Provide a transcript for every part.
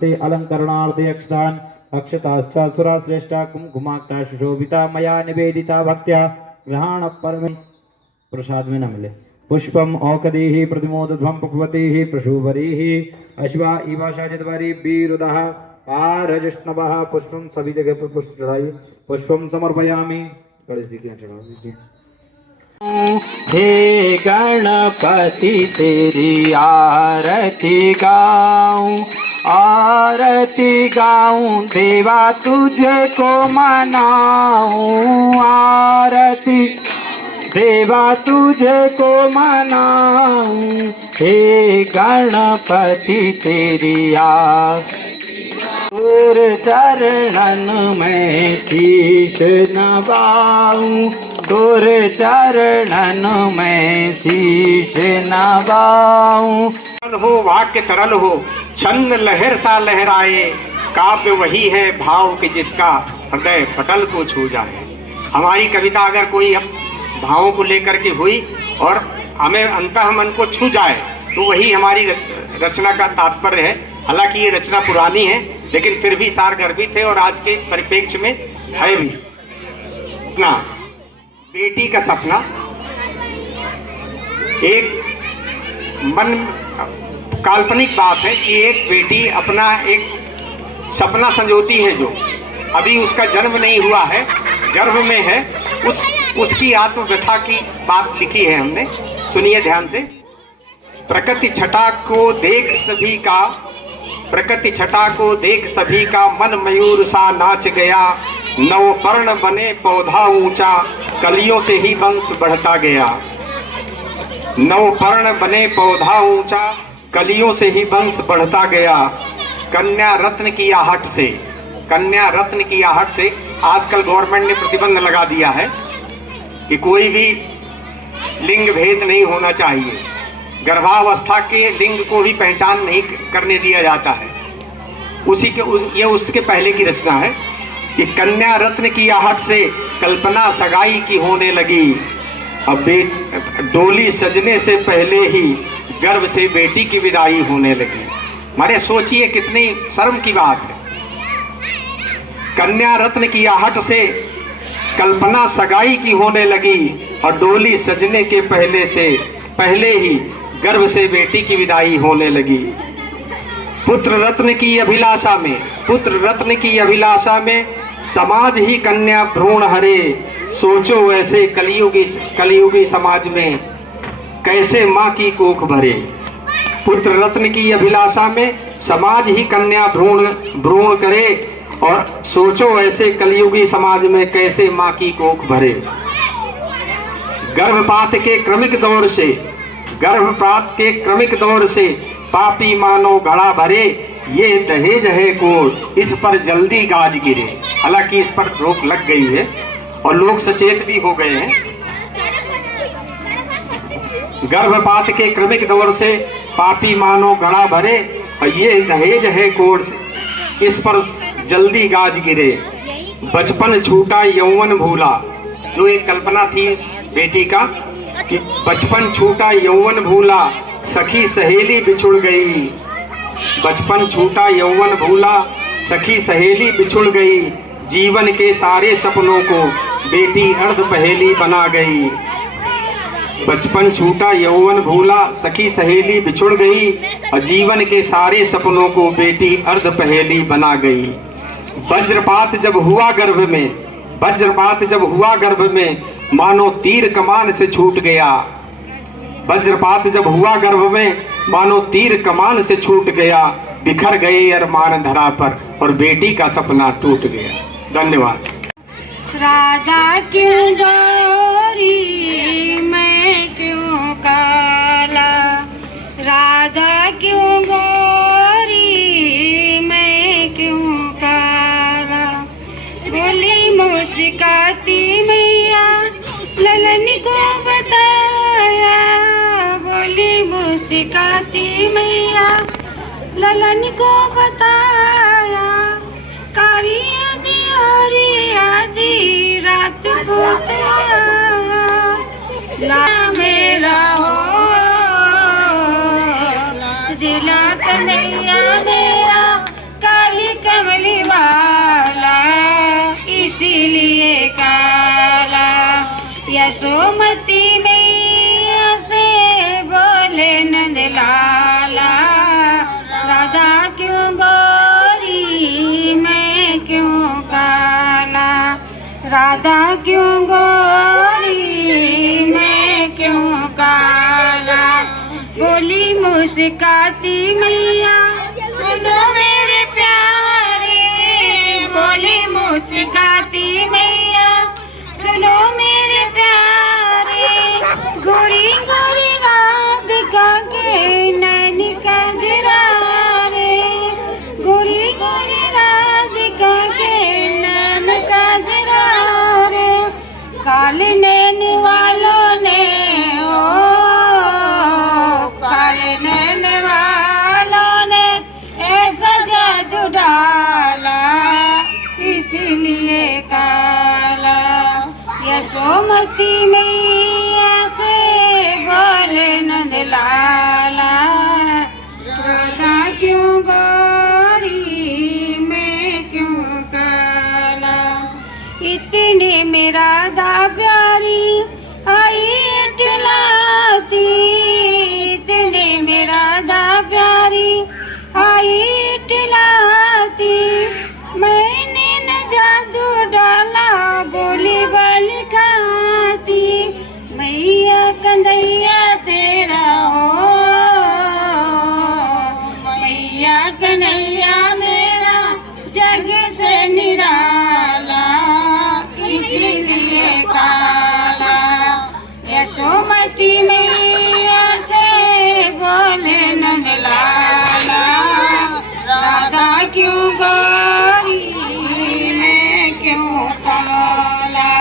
ते अलंकरणार्थे अक्षतान् अक्षताश्च सुराश्रेष्ठा कुमकुमाक्ता सुशोभिता मया निवेदिता भक्त्या ग्रहण परम प्रसाद में न मिले। पुष्पम औषधि प्रतिमोदध्वम पुष्पति प्रशुभरी अश्वा इवाशा जदवरी बीरुदः आरजष्णवः पुष्पम सभी जगह पर पुष्प चढ़ाइए। पुष्पम समर्पयामि। गणेश जी के चढ़ाओ दीजिए। हे गणपति तेरी आरती गाऊं, आरती गाऊं देवा तुझको मनाऊं, आरती देवा तुझको मनाऊं। हे गणपति तेरी तोर चरणन में शीश नवाऊं, तोर चरणन में शीश नवाऊं। हो वाक्य तरल हो, छंद लहर सा लहराए, काव्य वही है भाव के जिसका हृदय पटल को छू जाए। हमारी कविता अगर कोई भावों को लेकर के हुई और हमें अंतः मन को छू जाए तो वही हमारी रचना का तात्पर्य है। हालांकि ये रचना पुरानी है लेकिन फिर भी सारगर्भित है और आज के परिप्रेक्ष्य में है भी। अपना बेटी का सपना एक मन काल्पनिक बात है कि एक बेटी अपना एक सपना संजोती है जो अभी उसका जन्म नहीं हुआ है, गर्भ में है, उसकी आत्मव्यथा की बात लिखी है हमने। सुनिए ध्यान से। प्रकृति छटा को देख सभी का, प्रकृति छटा को देख सभी का मन मयूर सा नाच गया। नव पर्ण बने पौधा ऊंचा, कलियों से ही वंश बढ़ता गया। नव पर्ण बने पौधा ऊंचा, कलियों से ही वंश बढ़ता गया। कन्या रत्न की आहट से, कन्या रत्न की आहट से आजकल गवर्नमेंट ने प्रतिबंध लगा दिया है कि कोई भी लिंग भेद नहीं होना चाहिए। गर्भावस्था के लिंग को भी पहचान नहीं करने दिया जाता है। ये उसके पहले की रचना है कि कन्या रत्न की आहट से कल्पना सगाई की होने लगी। अब डोली सजने से पहले ही गर्भ से बेटी की विदाई होने लगी। मारे सोचिए कितनी शर्म की बात है। कन्या रत्न की आहट से कल्पना सगाई की होने लगी और डोली सजने के पहले ही गर्भ से बेटी की विदाई होने लगी। पुत्र रत्न की अभिलाषा में, पुत्र रत्न की अभिलाषा में समाज ही कन्या भ्रूण हरे। सोचो वैसे कलियुगी समाज में कैसे माँ की कोख भरे। पुत्र रत्न की अभिलाषा में समाज ही कन्या भ्रूण करे और सोचो ऐसे कलियुगी समाज में कैसे माँ की कोख भरे। गर्भपात के क्रमिक दौर से पापी मानो घड़ा भरे। ये दहेज है कोड, इस पर जल्दी गाज गिरे। हालांकि इस पर रोक लग गई है और लोग सचेत भी हो गए हैं। गर्भपात के क्रमिक दौर से पापी मानो घड़ा भरे और ये दहेज है कोड, इस पर जल्दी गाज गिरे। बचपन छूटा यौवन भूला, जो एक कल्पना थी बेटी का कि बचपन छूटा यौवन भूला, सखी सहेली बिछुड़ गई। बचपन छूटा यौवन भूला, सखी सहेली बिछुड़ गई। जीवन के सारे सपनों को बेटी अर्ध पहेली बना गई। बचपन छूटा यौवन भूला, सखी सहेली बिछुड़ गई और जीवन के सारे सपनों को बेटी अर्ध पहेली बना गई। वज्रपात जब हुआ गर्भ में मानो तीर कमान से छूट गया। वज्रपात जब हुआ गर्भ में मानो तीर कमान से छूट गया। बिखर गए अरमान धरा पर और बेटी का सपना टूट गया। धन्यवाद। राधा क्यों गोरी मैं क्यों काला, राधा क्यों गोरी मैं क्यों काला। बोली मुस्काती मैया ललन को बताया, बोली मुस्काती मैया ललन को बताया। कारी आधी आधी रात को ना मेरा हो दिला कन्हैया मेरा मुस्काती मैया सुनो मेरे प्यारे, बोली मुस्काती मैया सुनो मेरे प्यारे, गोरी गोरी राधिका के नैन कजरा रे, गोरी गोरी राधिका के नैन कजरा रे, काले नैन वालों ने ओ काले नैन वालों ने ऐसा जादू डाला, इसीलिए काला। यशोमती मैया से बोले नंद लाला, राधा क्यों गोरी मैं क्यों काला, इतने में राधा प्यारी आई इटलाती, इतने में राधा प्यारी आई इटलाती, मैंने न जादू डाला बोली बल खाती, मैया कन्हैया तेरा हो, मैया कन्हैया मेरा जग से निराला, इसीलिए काला। यशोमती मैया से बोले नंद लाला, राधा क्यों गोरी मैं क्यों काला,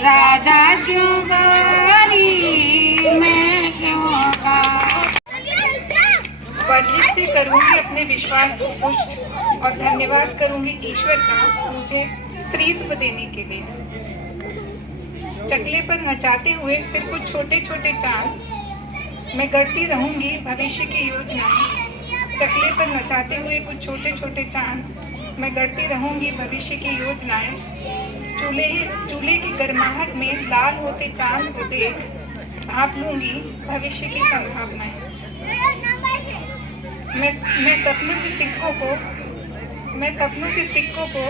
राधा क्यों गोरी मैं क्यों काला। वर्जिश से करूंगी अपने विश्वास को पुष्ट और धन्यवाद करूंगी ईश्वर का मुझे स्त्रीत्व देने के लिए। चकले पर नचाते हुए फिर कुछ छोटे छोटे चांद, मैं गढ़ती रहूंगी भविष्य की योजनाएं। चकले पर नचाते हुए कुछ छोटे छोटे चांद, मैं गढ़ती रहूंगी भविष्य की योजनाएं। चूल्हे की गर्माहट में लाल होते चांद को देख भाप लूंगी भविष्य की संभावनाएं। मैं सपनों के सिक्कों को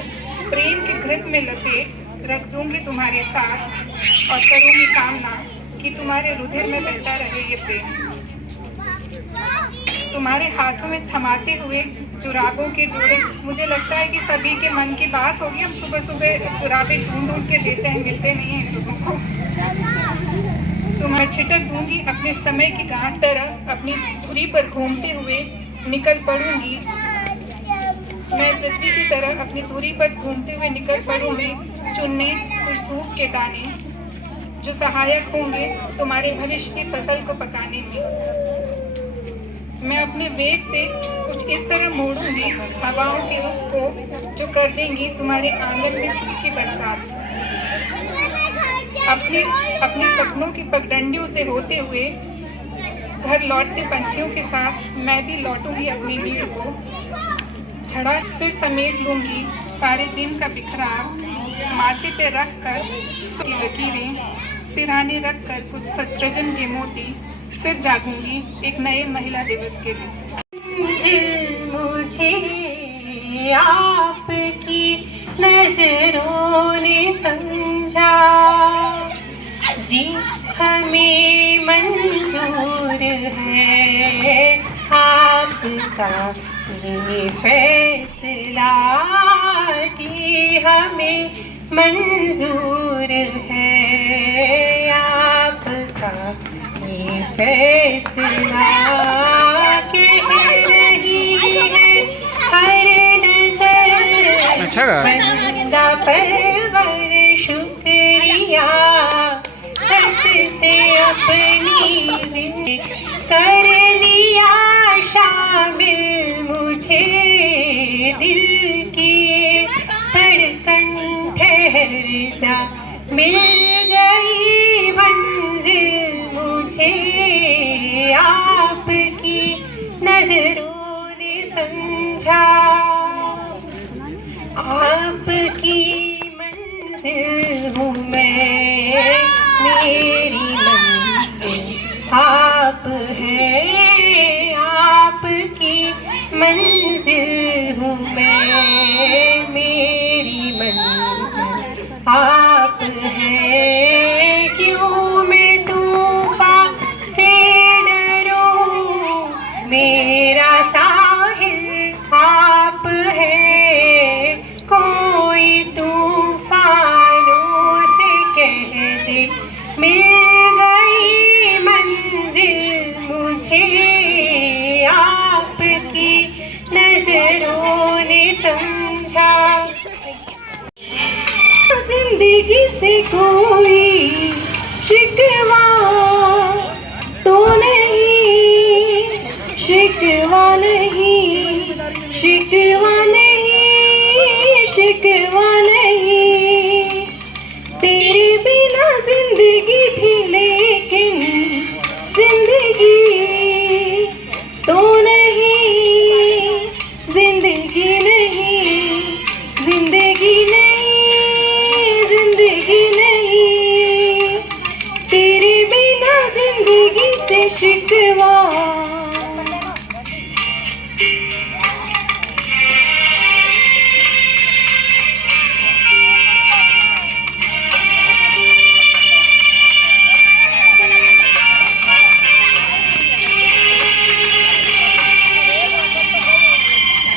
प्रेम के घृत में लपेट रख दूंगी तुम्हारे साथ और करूंगी कामना कि तुम्हारे रुधिर में बहता रहे ये प्रेम। तुम्हारे हाथों में थमाते हुए जुराबों के जोड़े, मुझे लगता है कि सभी के मन की बात होगी। हम सुबह सुबह जुराबे ढूंढ के देते हैं, मिलते नहीं हैं लोगों को। तुम्हें छिटक दूंगी अपने समय की गांठ तरह, अपनी धुरी पर घूमते हुए निकल पड़ूंगी। मैं पृथ्वी की तरह अपनी धुरी पर घूमते हुए निकल पड़ूंगी, चुनने कुछ धूप के दाने जो सहायक होंगे तुम्हारे भविष्य की फसल को पकाने में। मैं अपने वेग से कुछ इस तरह मोड़ूंगी हवाओं के रुख को जो कर देंगी तुम्हारे आंगन में सुख की बरसात। अपने सपनों की पगडंडियों से होते हुए घर लौटते पंछियों के साथ मैं भी लौटूंगी अपनी नीड़ को। झड़ा फिर समेट लूंगी सारे दिन का बिखराव, माथे पे रख कर की लकीरें, सिरहाने रख कर कुछ सृजन के मोती, फिर जागूंगी एक नए महिला दिवस के लिए। मुझे आपकी नजरों ने समझा, जी हमें मंजूर है आपका ये फैसला, जी हमें मंजूर है आपका ये फैसला। कह रही है हर नजर बंदा परवर शुक्रिया, दर्द से अपनी जिंदगी कर लिया शामिल, मुझे दिल की धड़कन ठहर जा, मिल गई मंजिल मुझे आपकी नजरों ने समझा, आपकी मंजिल हूँ मैं, मेरी मंजिल आप हैं, आपकी मंजिल हूँ मैं, मेरी मंजिल आप हैं। क्यों मैं तूफान से डरूं, शिकवा नहीं, शिकवा नहीं, तेरे बिना जिंदगी भी लेकिन जिंदगी तो नहीं, जिंदगी नहीं, जिंदगी नहीं, जिंदगी नहीं, तेरे बिना जिंदगी से शिकवा।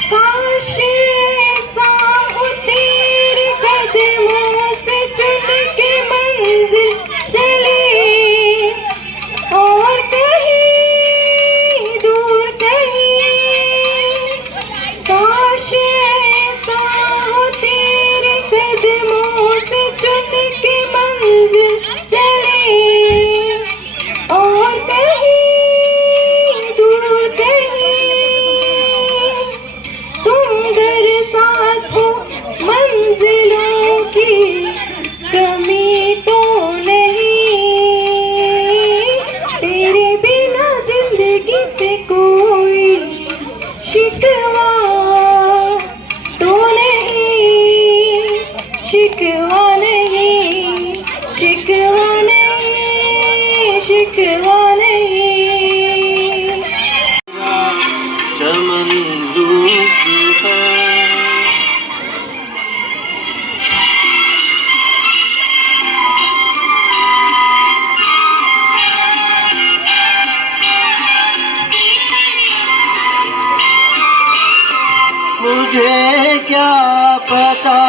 काश ऐसा हो तेरे कदमों से चुन के मंजिल चले, और कहीं दूर कहीं। काश ऐसा हो तेरे कदमों से चुन के मंजिल चले, और कहीं दूर कहीं। तुम घर साथ हो, मंजिलों की कमी तो नहीं, तेरे बिना जिंदगी से कोई शिकवा तो नहीं, शिकवा नहीं, शिकवा नहीं, शिकवा नहीं। चमन रूप है मुझे क्या पता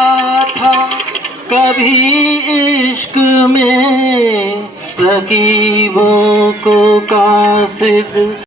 था कभी इश्क में रकीबों को कासिद